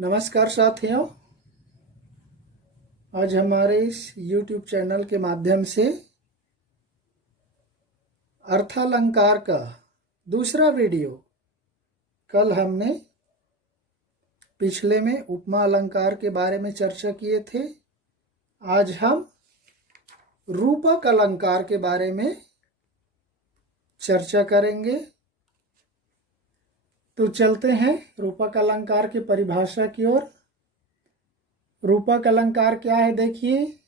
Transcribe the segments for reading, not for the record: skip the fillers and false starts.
नमस्कार साथियों, आज हमारे इस YouTube चैनल के माध्यम से अर्थालंकार का दूसरा वीडियो। कल हमने पिछले में उपमा अलंकार के बारे में चर्चा किए थे। आज हम रूपक अलंकार के बारे में चर्चा करेंगे। तो चलते हैं रूपक अलंकार की परिभाषा की ओर। रूपक अलंकार क्या है, देखिए,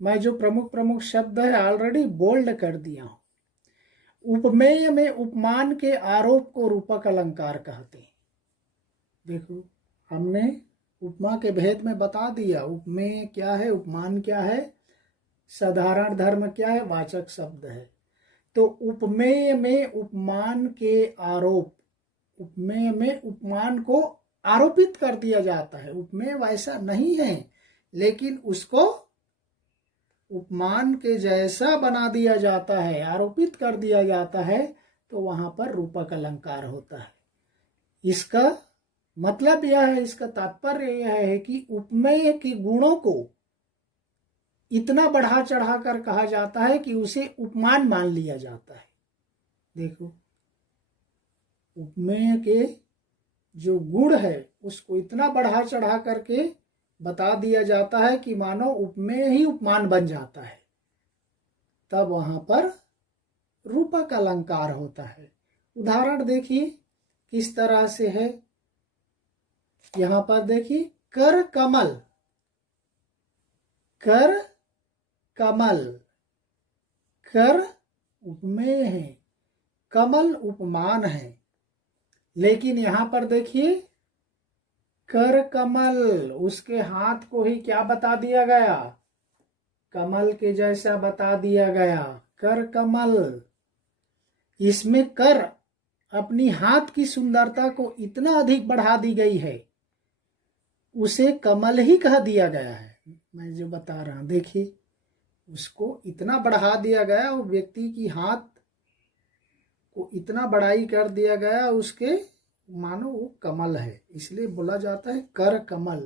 मैं जो प्रमुख शब्द है ऑलरेडी बोल्ड कर दिया हूं। उपमेय में उपमान के आरोप को रूपक अलंकार कहते हैं। देखो, हमने उपमा के भेद में बता दिया, उपमेय क्या है, उपमान क्या है, साधारण धर्म क्या है, वाचक शब्द है। तो उपमेय में उपमान के आरोप, उपमेय में उपमान को आरोपित कर दिया जाता है। उपमेय वैसा नहीं है, लेकिन उसको उपमान के जैसा बना दिया जाता है, आरोपित कर दिया जाता है, तो वहां पर रूपक अलंकार होता है। इसका मतलब यह है, इसका तात्पर्य यह है कि उपमेय के गुणों को इतना बढ़ा चढ़ा कर कहा जाता है कि उसे उपमान मान लिया जाता है। देखो, उपमेय के जो गुण है उसको इतना बढ़ा चढ़ा करके बता दिया जाता है कि मानो उपमेय ही उपमान बन जाता है, तब वहां पर रूपक अलंकार होता है। उदाहरण देखिए किस तरह से है। यहां पर देखिए, कर कमल, कर कमल, कर उपमेय है, कमल उपमान है। लेकिन यहां पर देखिए, कर कमल, उसके हाथ को ही क्या बता दिया गया, कमल के जैसा बता दिया गया, कर कमल। इसमें कर अपनी हाथ की सुंदरता को इतना अधिक बढ़ा दी गई है, उसे कमल ही कह दिया गया है। मैं जो बता रहा हूं, देखिए, उसको इतना बढ़ा दिया गया, वो व्यक्ति की हाथ को इतना बड़ाई कर दिया गया, उसके मानो वो कमल है, इसलिए बोला जाता है कर कमल,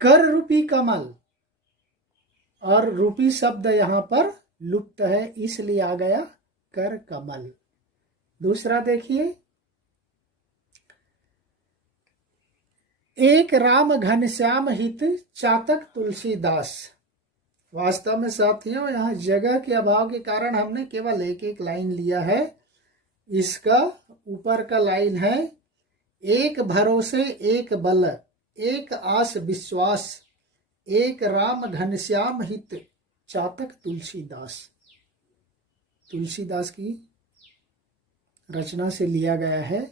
कर रूपी कमल। और रूपी शब्द यहां पर लुप्त है, इसलिए आ गया कर कमल। दूसरा देखिए, एक राम घनश्याम हित चातक तुलसीदास। वास्तव में साथियों, यहाँ जगह के अभाव के कारण हमने केवल एक एक लाइन लिया है। इसका ऊपर का लाइन है, एक भरोसे एक बल, एक आस विश्वास, एक राम घनश्याम हित चातक तुलसीदास। तुलसीदास की रचना से लिया गया है।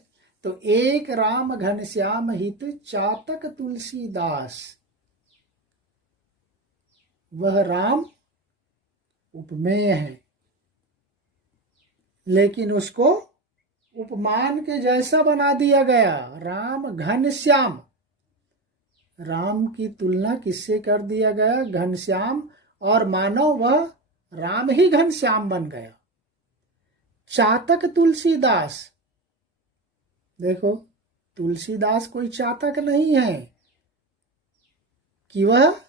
तो एक राम घनश्याम हित चातक तुलसीदास, वह राम उपमेय है, लेकिन उसको उपमान के जैसा बना दिया गया। राम घनश्याम, राम की तुलना किससे कर दिया गया, घनश्याम, और मानो वह राम ही घनश्याम बन गया। चातक तुलसीदास, देखो, तुलसीदास कोई चातक नहीं है कि वह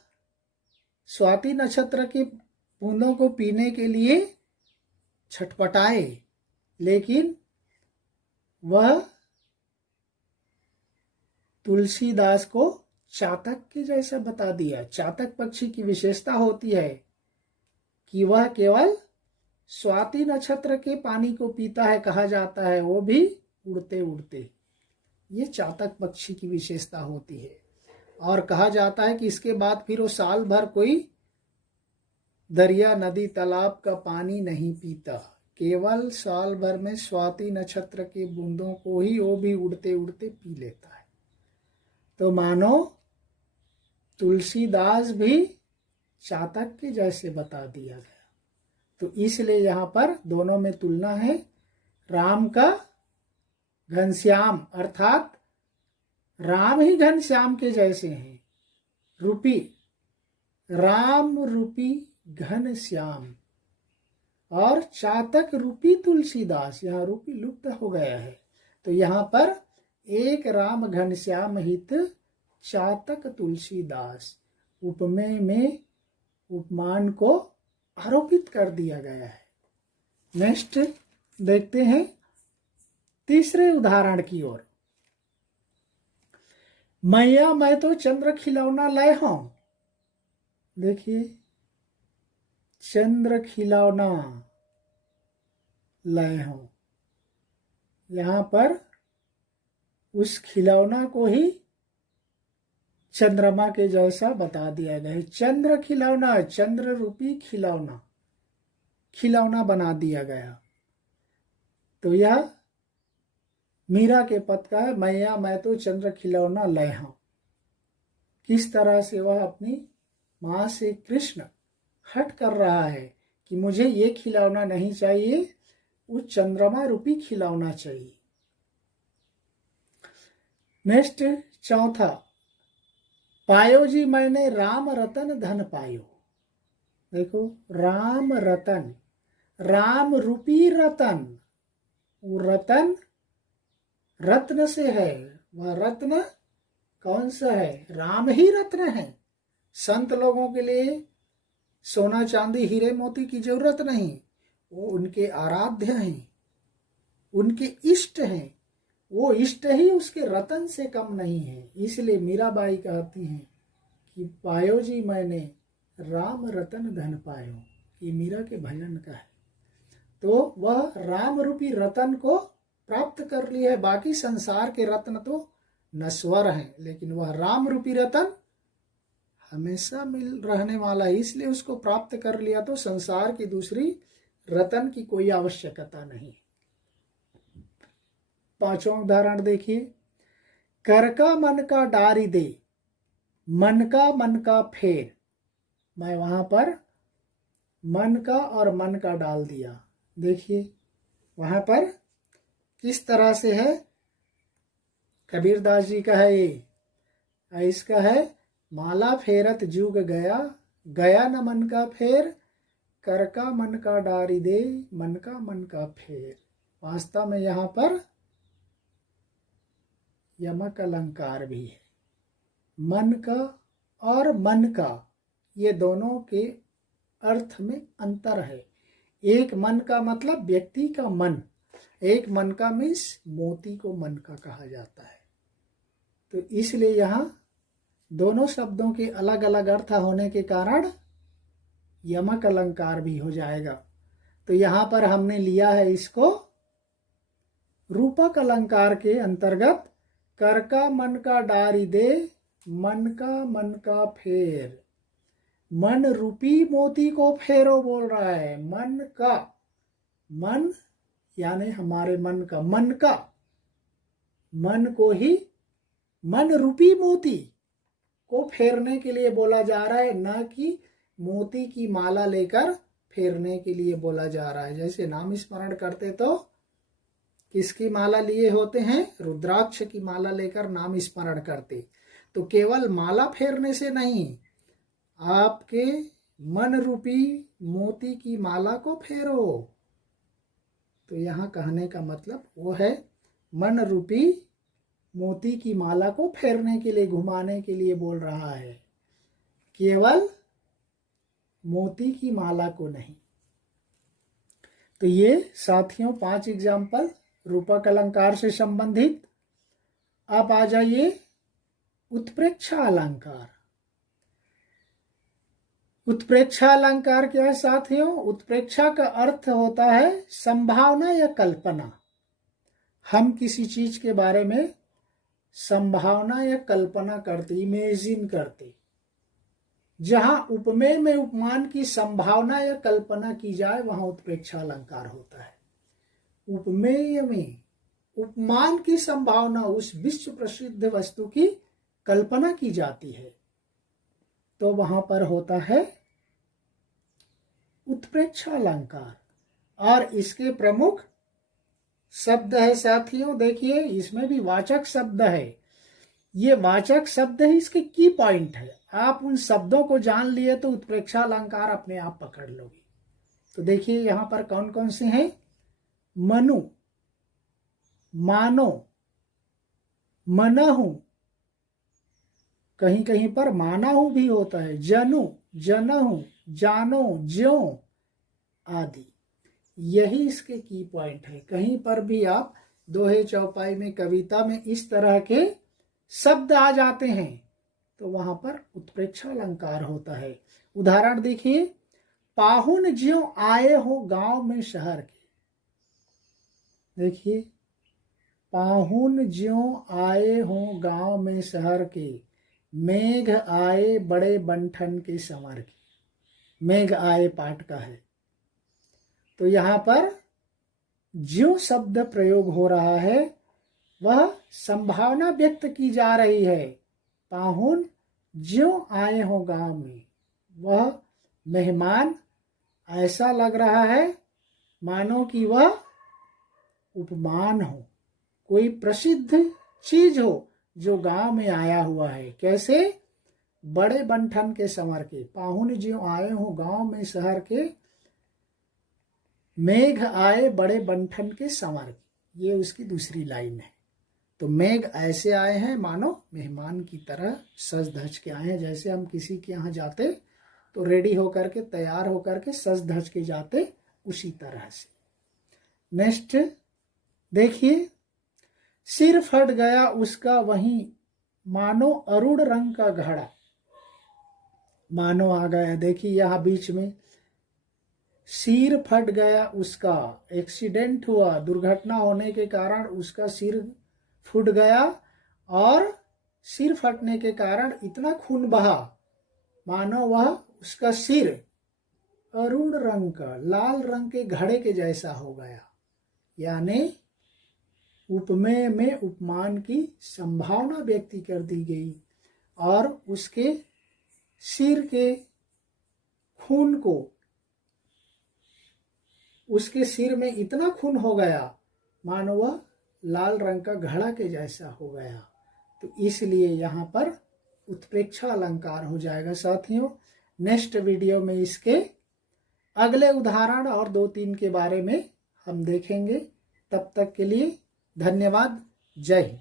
स्वाति नक्षत्र के बूंदों को पीने के लिए छटपटाए, लेकिन वह तुलसीदास को चातक के जैसा बता दिया। चातक पक्षी की विशेषता होती है कि वह केवल स्वाति नक्षत्र के पानी को पीता है, कहा जाता है, वो भी उड़ते उड़ते। ये चातक पक्षी की विशेषता होती है। और कहा जाता है कि इसके बाद फिर वो साल भर कोई दरिया नदी तालाब का पानी नहीं पीता, केवल साल भर में स्वाति नक्षत्र के बूंदों को ही वो भी उड़ते उड़ते पी लेता है। तो मानो तुलसीदास भी चातक के जैसे बता दिया गया। तो इसलिए यहाँ पर दोनों में तुलना है। राम का घनश्याम, अर्थात राम ही घनश्याम के जैसे हैं, रूपी, राम रूपी घनश्याम, और चातक रूपी तुलसीदास। यहाँ रूपी लुप्त हो गया है। तो यहाँ पर एक राम घनश्याम हित चातक तुलसीदास। उपमेय में उपमान को आरोपित कर दिया गया है। नेक्स्ट देखते हैं तीसरे उदाहरण की ओर। मैया मैं तो चंद्र खिलौना लाए हूं। देखिए, चंद्र खिलौना लाए हूं। यहां पर उस खिलौना को ही चंद्रमा के जैसा बता दिया गया है। चंद्र खिलौना, चंद्र रूपी खिलौना, खिलौना बना दिया गया। तो यह मीरा के पद का है, मैया मैं तो चंद्र खिलौना लाए हूं। किस तरह से वह अपनी मां से कृष्ण हट कर रहा है कि मुझे ये खिलौना नहीं चाहिए, वो चंद्रमा रूपी खिलौना चाहिए। नेक्स्ट चौथा, पायो जी मैंने राम रतन धन पायो। देखो, राम रतन, राम रूपी रतन, वो रतन रत्न से है। वह रत्न कौन सा है? राम ही रत्न है। संत लोगों के लिए सोना चांदी हीरे मोती की जरूरत नहीं, वो उनके आराध्य हैं, उनके इष्ट हैं। वो इष्ट ही उसके रतन से कम नहीं है। इसलिए मीराबाई कहती हैं कि पायो जी मैंने राम रतन धन पायो। ये मीरा के भजन का है। तो वह राम रूपी रतन को प्राप्त कर लिया है। बाकी संसार के रत्न तो नश्वर हैं, लेकिन वह राम रूपी रतन हमेशा मिल रहने वाला है। इसलिए उसको प्राप्त कर लिया तो संसार की दूसरी रतन की कोई आवश्यकता नहीं। पांचवा उदाहरण देखिए, कर का मन का डारी दे, मन का फेर। मैं वहां पर मन का और मन का डाल दिया। देखिए वहां पर किस तरह से है, कबीरदास जी का है ये, इसका है, माला फेरत जुग गया, गया न मन का फेर, कर का मन का डारी दे, मन का फेर। वास्तव में यहाँ पर यमक अलंकार भी है। मन का और मन का, ये दोनों के अर्थ में अंतर है। एक मन का मतलब व्यक्ति का मन, एक मन का मीन्स मोती को मन का कहा जाता है। तो इसलिए यहाँ दोनों शब्दों के अलग अलग अर्थ होने के कारण यमक अलंकार भी हो जाएगा। तो यहाँ पर हमने लिया है इसको रूपक अलंकार के अंतर्गत, कर का मन का डारी दे, मन का फेर। मन रूपी मोती को फेरो बोल रहा है। मन का, मन यानी हमारे मन का, मन को ही मन रूपी मोती को फेरने के लिए बोला जा रहा है, न कि मोती की माला लेकर फेरने के लिए बोला जा रहा है। जैसे नाम स्मरण करते तो किसकी माला लिए होते हैं? रुद्राक्ष की माला लेकर नाम स्मरण करते। तो केवल माला फेरने से नहीं, आपके मन रूपी मोती की माला को फेरो। तो यहाँ कहने का मतलब वो है, मन रूपी मोती की माला को फेरने के लिए, घुमाने के लिए बोल रहा है, केवल मोती की माला को नहीं। तो ये साथियों 5 एग्जाम्पल रूपक अलंकार से संबंधित। अब आ जाइए उत्प्रेक्षा अलंकार। उत्प्रेक्षा अलंकार क्या है साथियों? उत्प्रेक्षा का अर्थ होता है संभावना या कल्पना। हम किसी चीज के बारे में संभावना या कल्पना करते, इमेजिन करते। जहां उपमेय में उपमान की संभावना या कल्पना की जाए वहां उत्प्रेक्षा अलंकार होता है। उपमेय में उपमान की संभावना, उस विश्व प्रसिद्ध वस्तु की कल्पना की जाती है, तो वहां पर होता है उत्प्रेक्षा अलंकार। और इसके प्रमुख शब्द है साथियों, देखिए इसमें भी वाचक शब्द है। ये वाचक शब्द है, इसके की पॉइंट है। आप उन शब्दों को जान लिए तो उत्प्रेक्षा अलंकार अपने आप पकड़ लोगे। तो देखिए यहां पर कौन कौन से हैं? मनु, मानो, मनहु, कहीं कहीं पर मानाहु भी होता है, जनु, जनहु, जानो, ज्यों आदि। यही इसके की पॉइंट है। कहीं पर भी आप दोहे चौपाई में, कविता में इस तरह के शब्द आ जाते हैं तो वहां पर उत्प्रेक्षा अलंकार होता है। उदाहरण देखिए, पाहुन ज्यों आए हो गांव में शहर के। देखिए, पाहुन ज्यों आए हो गांव में शहर के, मेघ आए बड़े बंठन के संवर के। मेघ आए पाठ का है, तो यहां पर ज्यों शब्द प्रयोग हो रहा है, वह संभावना व्यक्त की जा रही है। पाहुन ज्यों आए हो गांव में, वह मेहमान ऐसा लग रहा है मानो कि वह उपमान हो, कोई प्रसिद्ध चीज हो जो गांव में आया हुआ है। कैसे? बड़े बंठन के संवर के। पाहुन ज्यों आए हो गांव में शहर के, मेघ आए बड़े बंठन के संवर के। ये उसकी दूसरी लाइन है। तो मेघ ऐसे आए हैं मानो मेहमान की तरह सज धज के आए हैं। जैसे हम किसी के यहाँ जाते तो रेडी होकर के, तैयार होकर के, सज धज के जाते, उसी तरह से। नेक्स्ट देखिए, सिर फट गया उसका वहीं मानो अरुण रंग का घड़ा। मानो आ गया, देखिए यहां बीच में सिर फट गया उसका, एक्सीडेंट हुआ, दुर्घटना होने के कारण उसका सिर फूट गया और सिर फटने के कारण इतना खून बहा मानो वह उसका सिर अरुण रंग का, लाल रंग के घड़े के जैसा हो गया। यानी उपमेय में उपमान की संभावना व्यक्त कर दी गई और उसके सिर के खून को, उसके सिर में इतना खून हो गया मानो वह लाल रंग का घड़ा के जैसा हो गया। तो इसलिए यहाँ पर उत्प्रेक्षा अलंकार हो जाएगा। साथियों, नेक्स्ट वीडियो में इसके अगले उदाहरण और 2-3 के बारे में हम देखेंगे। तब तक के लिए धन्यवाद। जय हिंद।